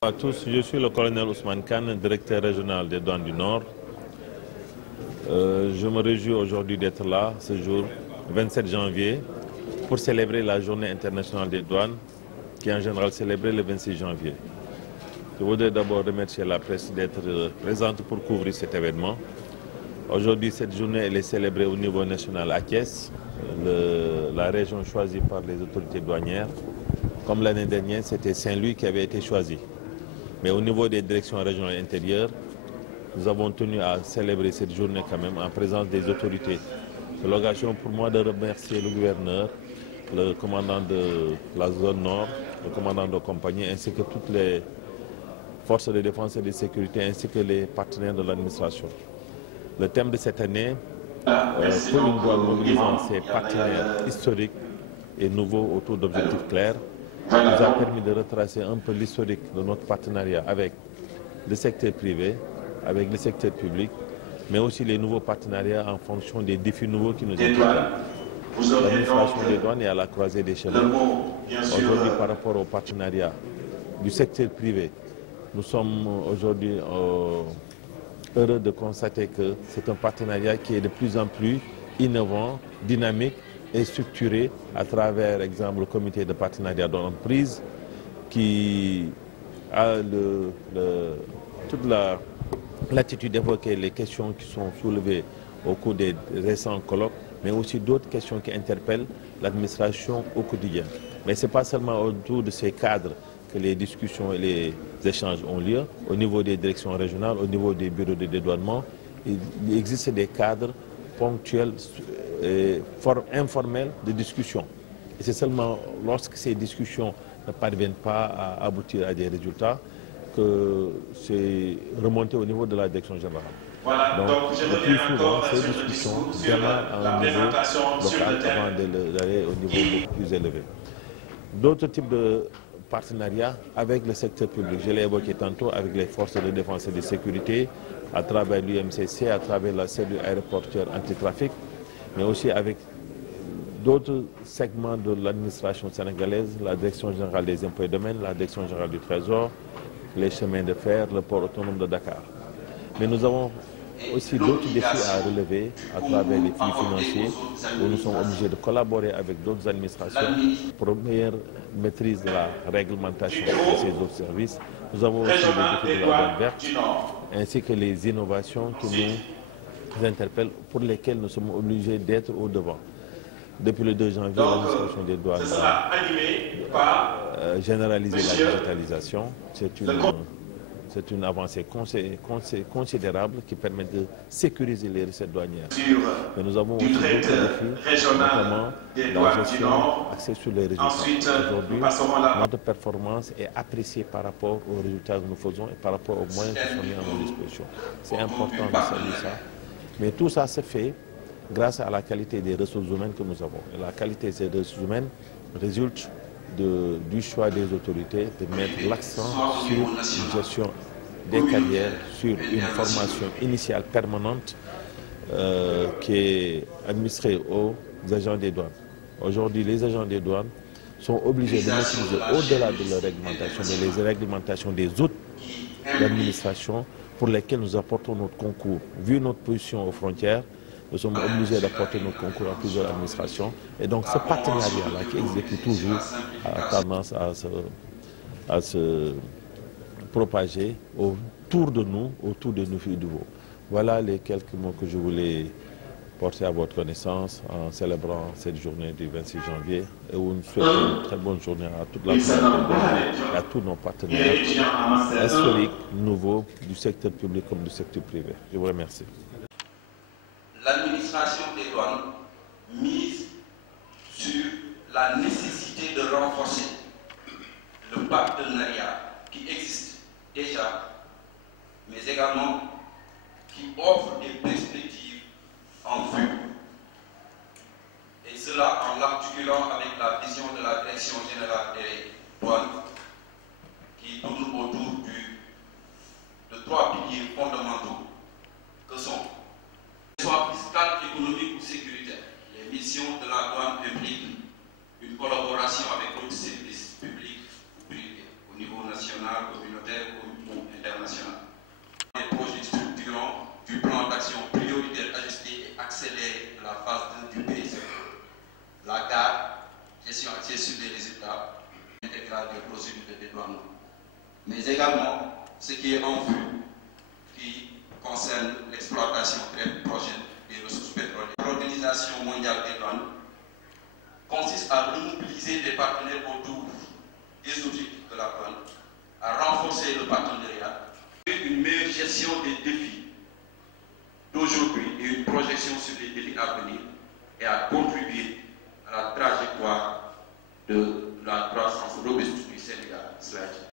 Bonjour à tous, je suis le colonel Ousmane Khan, directeur régional des douanes du Nord. Je me réjouis aujourd'hui d'être là, ce jour, 27 janvier, pour célébrer la journée internationale des douanes, qui est en général célébrée le 26 janvier. Je voudrais d'abord remercier la presse d'être présente pour couvrir cet événement. Aujourd'hui, cette journée elle est célébrée au niveau national à Thiès, la région choisie par les autorités douanières. Comme l'année dernière, c'était Saint-Louis qui avait été choisi. Mais au niveau des directions régionales intérieures, nous avons tenu à célébrer cette journée quand même en présence des autorités. C'est l'occasion pour moi de remercier le gouverneur, le commandant de la zone nord, le commandant de compagnie, ainsi que toutes les forces de défense et de sécurité, ainsi que les partenaires de l'administration. Le thème de cette année, pour une douane mobilisant ses partenaires historiques et nouveaux autour d'objectifs clairs, nous a permis de retracer un peu l'historique de notre partenariat avec le secteur privé, avec le secteur public, mais aussi les nouveaux partenariats en fonction des défis nouveaux qui nous interpellent. L'administration des douanes est à la croisée des chemins. Aujourd'hui, par rapport au partenariat du secteur privé, nous sommes aujourd'hui heureux de constater que c'est un partenariat qui est de plus en plus innovant, dynamique et structuré à travers, exemple, le comité de partenariat d'entreprise qui a toute l'attitude d'évoquer les questions qui sont soulevées au cours des récents colloques, mais aussi d'autres questions qui interpellent l'administration au quotidien. Mais ce n'est pas seulement autour de ces cadres que les discussions et les échanges ont lieu. Au niveau des directions régionales, au niveau des bureaux de dédouanement, il existe des cadres ponctuels et informels de discussion. Et c'est seulement lorsque ces discussions ne parviennent pas à aboutir à des résultats que c'est remonté au niveau de la direction générale. Voilà, donc je le plus souvent, ces discussions démarrent à un niveau local avant d'aller au niveau beaucoup plus élevé. D'autres types de partenariats avec le secteur public, je l'ai évoqué tantôt, avec les forces de défense et de sécurité, à travers l'UMCC, à travers la cellule aéroportuaire antitrafic, mais aussi avec d'autres segments de l'administration sénégalaise, la Direction générale des impôts et domaines, la Direction générale du Trésor, les chemins de fer, le port autonome de Dakar. Mais nous avons aussi d'autres défis à relever à travers les flux financiers, où nous sommes obligés de collaborer avec d'autres administrations pour une meilleure maîtrise de la réglementation de ces autres services. Nous avons aussi les défis de la douane verte, ainsi que les innovations qui nous interpellent, pour lesquelles nous sommes obligés d'être au devant. Depuis le 2 janvier, l'administration des douanes a généralisé la digitalisation. C'est une avancée considérable qui permet de sécuriser les recettes douanières. Mais nous avons aussi d'autres défis, notamment la gestion axée sur les résultats. Aujourd'hui, notre performance est appréciée par rapport aux résultats que nous faisons et par rapport aux moyens qui sont mis à nos dispositions. C'est important de saluer ça. Mais tout ça se fait grâce à la qualité des ressources humaines que nous avons. Et la qualité de ces ressources humaines résulte du choix des autorités de mettre l'accent sur une gestion des carrières, sur une formation initiale permanente qui est administrée aux agents des douanes. Aujourd'hui, les agents des douanes sont obligés de maîtriser au-delà de leur réglementation, mais les réglementations des autres administrations pour lesquelles nous apportons notre concours. Vu notre position aux frontières, nous sommes obligés d'apporter notre concours à plusieurs administrations. Et donc ce partenariat-là qui exécute toujours a tendance à se propager autour de nous, autour de nos filles de veau. Voilà les quelques mots que je voulais porter à votre connaissance en célébrant cette journée du 26 janvier et où nous souhaitons une très bonne journée à toute la communauté et à tous nos partenaires historiques, nouveaux, du secteur public comme du secteur privé. Je vous remercie. L'administration des douanes mise sur la nécessité de renforcer le partenariat qui existe déjà, mais également qui offre des perspectives en vue. Et cela en l'articulant avec la vision de la Direction générale des douanes qui tourne autour de 3 piliers fondamentaux que sont soit fiscal, économique ou sécuritaire, les missions de la douane publique, une collaboration avec d'autres services publics ou privés au niveau national, communautaire qui est en vue, qui concerne l'exploitation très prochaine des ressources pétrolières. L'Organisation mondiale des douanes consiste à remobiliser des partenaires autour des objectifs de la douane, à renforcer le partenariat, une meilleure gestion des défis d'aujourd'hui et une projection sur les défis à venir et à contribuer à la trajectoire de